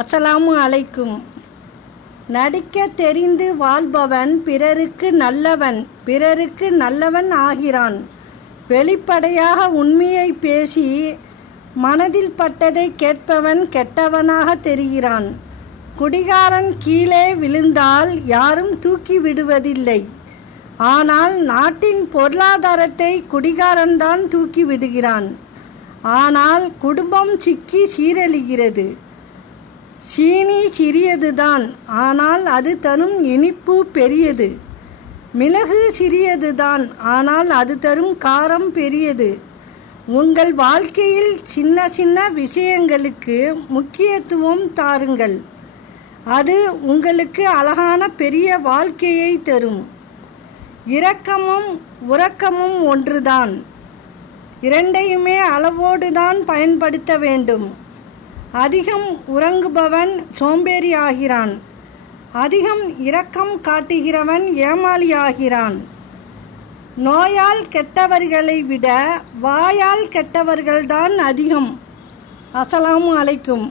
அஸ்ஸலாமு அலைக்கும். நடிக்க தெரிந்து வாழ்பவன் பிறருக்கு நல்லவன் ஆகிறான். வெளிப்படையாக உண்மையை பேசி மனதில் பட்டதை கேட்பவன் கெட்டவனாக தெரிகிறான். குடிகாரன் கீழே விழுந்தால் யாரும் தூக்கி விடுவதில்லை. ஆனால் நாட்டின் பொருளாதாரத்தை குடிகாரன்தான் தூக்கி விடுகிறான். ஆனால் குடும்பம் சிக்கி சீரழிகிறது. சீனி சிறியதுதான், ஆனால் அது தரும் இனிப்பு பெரியது. மிளகு சிறியதுதான், ஆனால் அது தரும் காரம் பெரியது. உங்கள் வாழ்க்கையில் சின்ன சின்ன விஷயங்களுக்கு முக்கியத்துவம் தாருங்கள். அது உங்களுக்கு அழகான பெரிய வாழ்க்கையை தரும். இரக்கமும் உறக்கமும் ஒன்றுதான். இரண்டையுமே அளவோடு தான் பயன்படுத்த வேண்டும். அதிகம் உறங்குபவன் சோம்பேறி ஆகிறான். அதிகம் இரக்கம் காட்டுகிறவன் ஏமாளி ஆகிறான். நோயால் கெட்டவர்களை விட வாயால் கெட்டவர்கள்தான் அதிகம். அஸ்ஸலாமு அலைக்கும்.